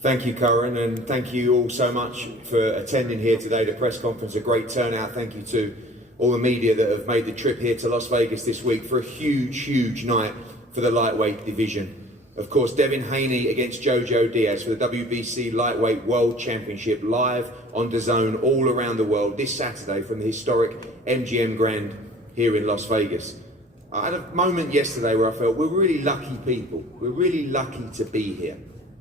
Thank you, Curran, and thank you all so much for attending here today. The press conference, a great turnout. Thank you to all the media that have made the trip here to Las Vegas this week for a huge night for the lightweight division. Of course, Devin Haney against Jojo Diaz for the WBC Lightweight World Championship, live on DAZN all around the world this Saturday from the historic MGM Grand here in Las Vegas. I had a moment yesterday where I felt we're really lucky people. We're really lucky to be here.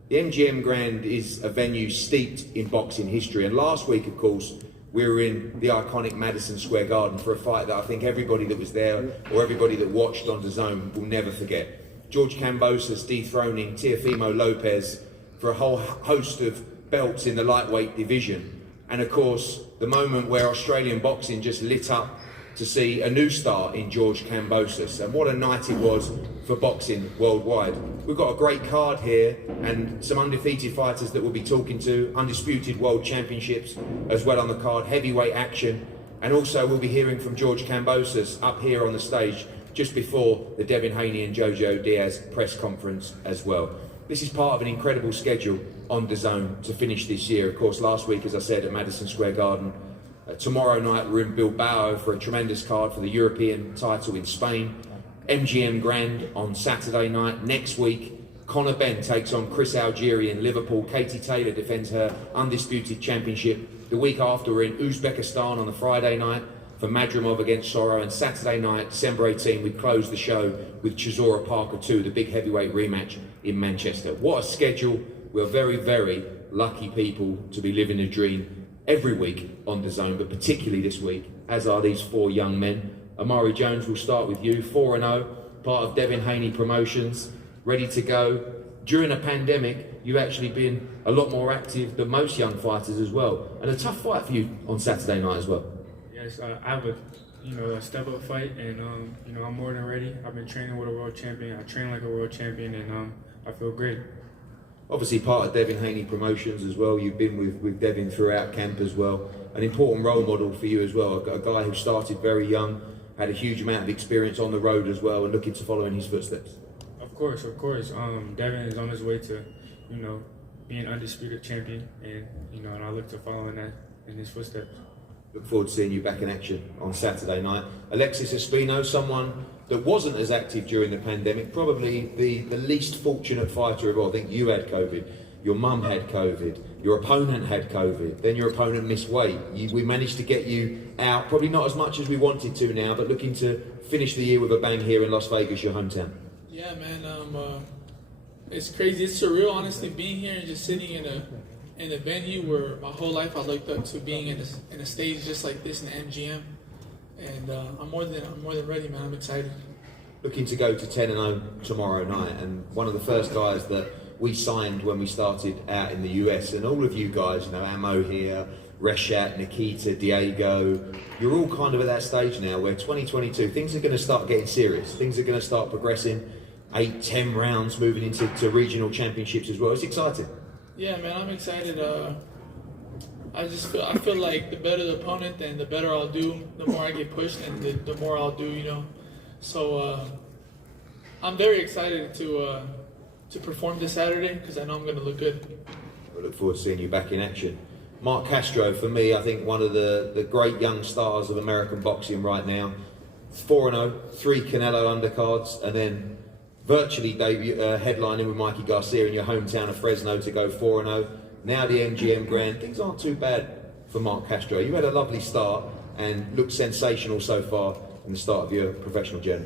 The MGM Grand is a venue steeped in boxing history, and last week, of course, we were in the iconic Madison Square Garden for a fight that I think everybody that was there or everybody that watched on DAZN will never forget. George Kambosos dethroning Teofimo Lopez for a whole host of belts in the lightweight division. And of course, the moment where Australian boxing just lit up to see a new star in George Kambosos, and what a night it was for boxing worldwide. We've got a great card here and some undefeated fighters that we'll be talking to, undisputed world championships as well on the card, heavyweight action, and also we'll be hearing from George Kambosos up here on the stage just before the Devin Haney and Jojo Diaz press conference as well. This is part of an incredible schedule on DAZN to finish this year. Of course, last week, as I said, at Madison Square Garden. Tomorrow night we're in Bilbao for a tremendous card for the European title in Spain. MGM Grand on Saturday night. Next week, Conor Benn takes on Chris Algieri in Liverpool. Katie Taylor defends her undisputed championship. The week after we're in Uzbekistan on the Friday night for Madrimov against Soro. And Saturday night, December 18, we close the show with Chisora Parker 2, the big heavyweight rematch in Manchester. What a schedule. We're very lucky people to be living a dream every week on DAZN, but particularly this week, as are these four young men. Amari Jones, will start with you, 4-0, part of Devin Haney Promotions, ready to go. During a pandemic, you've actually been a lot more active than most young fighters as well, and a tough fight for you on Saturday night as well. Yes, I have a step-up fight, and I'm more than ready. I've been training with a world champion. I train like a world champion, and I feel great. Obviously part of Devin Haney Promotions as well. You've been with Devin throughout camp as well. An important role model for you as well. A guy who started very young, had a huge amount of experience on the road as well, and looking to follow in his footsteps. Of course. Devin is on his way to, being undisputed champion, and I look to follow in his footsteps. Look forward to seeing you back in action on Saturday night. Alexis Espino, someone that wasn't as active during the pandemic, probably the least fortunate fighter of all. I think you had COVID, your mum had COVID, your opponent had COVID, then your opponent missed weight. We managed to get you out, probably not as much as we wanted to now, but looking to finish the year with a bang here in Las Vegas, your hometown. Yeah, man, it's crazy. It's surreal, honestly, being here and just sitting in a venue where my whole life I looked up to being in a stage just like this in the MGM. And I'm more than ready, man. I'm excited. Looking to go to 10-0 tomorrow night, and one of the first guys that we signed when we started out in the US, and all of you guys, Ammo here, Reshat, Nikita, Diego, you're all kind of at that stage now where 2022, things are going to start getting serious. Things are going to start progressing, 8-10 rounds, moving into regional championships as well. It's exciting. Yeah, man, I'm excited. I feel like the better the opponent, then the better I'll do. The more I get pushed, and the more I'll do. So I'm very excited to perform this Saturday because I know I'm going to look good. I look forward to seeing you back in action. Mark Castro, for me, I think one of the great young stars of American boxing right now. 4-0, 3 Canelo undercards, and then virtually headlining with Mikey Garcia in your hometown of Fresno to go 4-0. Now the MGM Grand. Things aren't too bad for Mark Castro. You had a lovely start and looked sensational so far in the start of your professional journey.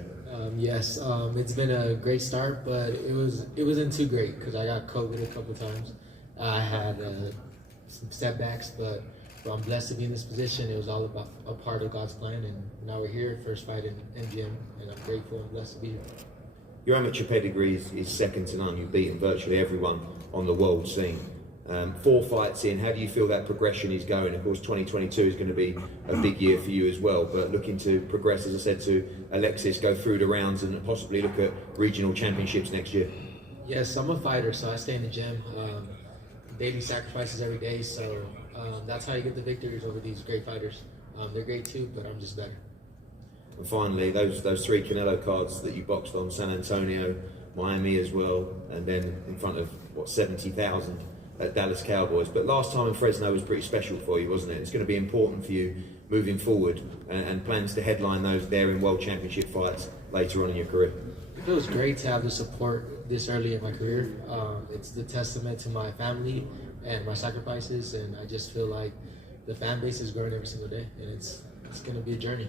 Yes, it's been a great start, but it wasn't too great because I got COVID a couple times. I had some setbacks, but I'm blessed to be in this position. It was all about a part of God's plan, and now we're here, first fight in MGM, and I'm grateful and blessed to be here. Your amateur pedigree is second to none. You've beaten virtually everyone on the world scene. 4 fights in, how do you feel that progression is going? Of course, 2022 is going to be a big year for you as well, but looking to progress, as I said to Alexis, go through the rounds and possibly look at regional championships next year. Yes, I'm a fighter, so I stay in the gym. Daily sacrifices every day, so that's how you get the victories over these great fighters. They're great too, but I'm just better. And finally, those 3 Canelo cards that you boxed on, San Antonio, Miami as well, and then in front of, 70,000 at Dallas Cowboys. But last time in Fresno was pretty special for you, wasn't it? It's going to be important for you moving forward, and plans to headline those there in World Championship fights later on in your career. It was great to have the support this early in my career. It's the testament to my family and my sacrifices, and I just feel like the fan base is growing every single day, and it's going to be a journey.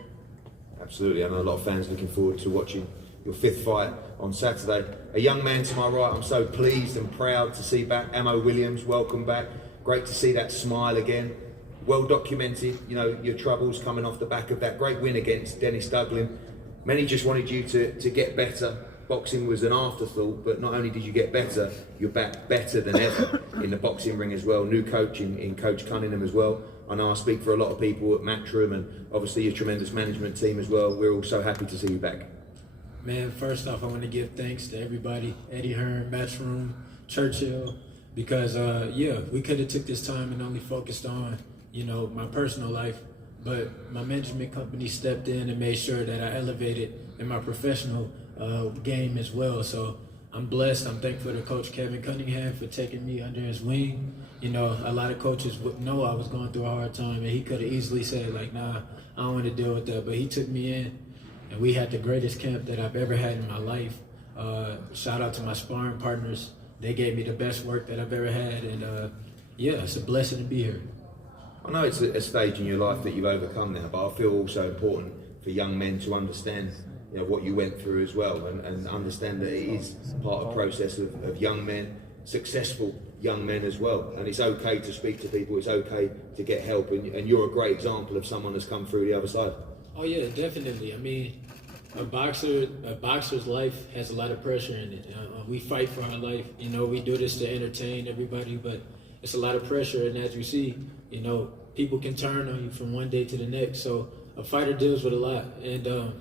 Absolutely. I know a lot of fans looking forward to watching your 5th fight on Saturday. A young man to my right, I'm so pleased and proud to see back. Ammo Williams, welcome back. Great to see that smile again. Well documented, you know, your troubles coming off the back of that great win against Dennis Duglin. Many just wanted you to get better. Boxing was an afterthought, but not only did you get better, you're back better than ever in the boxing ring as well. New coach in Coach Cunningham as well. I know I speak for a lot of people at Matchroom, and obviously your tremendous management team as well. We're all so happy to see you back. Man, first off, I want to give thanks to everybody, Eddie Hearn, Matchroom, Churchill, because we could have took this time and only focused on, you know, my personal life, but my management company stepped in and made sure that I elevated in my professional game as well. So I'm blessed. I'm thankful to Coach Kevin Cunningham for taking me under his wing. You know, a lot of coaches would know I was going through a hard time, and he could have easily said, like, nah, I don't want to deal with that. But he took me in, and we had the greatest camp that I've ever had in my life. Shout out to my sparring partners. They gave me the best work that I've ever had, and it's a blessing to be here. I know it's a stage in your life that you've overcome now, but I feel also important for young men to understand, you know, what you went through as well, and understand that it is part of the process of young men, successful young men as well. And it's okay to speak to people, it's okay to get help, and you're a great example of someone that's come through the other side. Oh yeah, definitely. I mean, a boxer's life has a lot of pressure in it. We fight for our life. You know, we do this to entertain everybody, but it's a lot of pressure. And as you see, you know, people can turn on you from one day to the next. So a fighter deals with a lot, and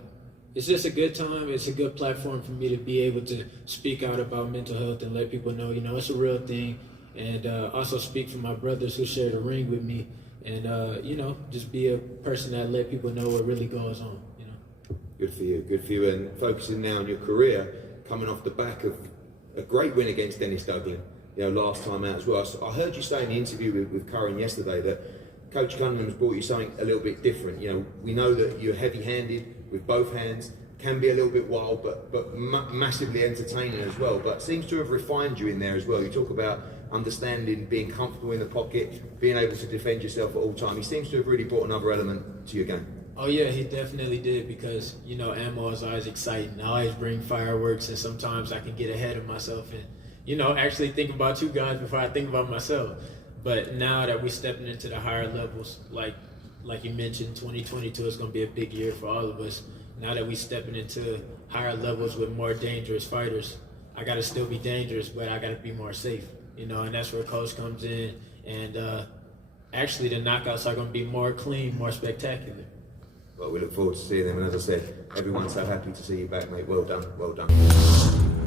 it's just a good time. It's a good platform for me to be able to speak out about mental health and let people know, you know, it's a real thing. And also speak for my brothers who share the ring with me, and you know, just be a person that let people know what really goes on. You know. Good for you. And focusing now on your career, coming off the back of a great win against Dennis Duglin, you know, last time out as well. So I heard you say in the interview with Curran yesterday that Coach Cunningham's brought you something a little bit different. You know, we know that you're heavy-handed with both hands, can be a little bit wild, but massively entertaining as well. But seems to have refined you in there as well. You talk about understanding, being comfortable in the pocket, being able to defend yourself at all times. He seems to have really brought another element to your game. Oh yeah, he definitely did, because, you know, ammo is always exciting. I always bring fireworks, and sometimes I can get ahead of myself and, you know, actually think about you guys before I think about myself. But now that we're stepping into the higher levels, like you mentioned, 2022 is going to be a big year for all of us. Now that we're stepping into higher levels with more dangerous fighters, I got to still be dangerous, but I got to be more safe, you know, and that's where Coach comes in. And actually the knockouts are going to be more clean, more spectacular. Well, we look forward to seeing them, and as I said, everyone's so happy to see you back, mate. Well done.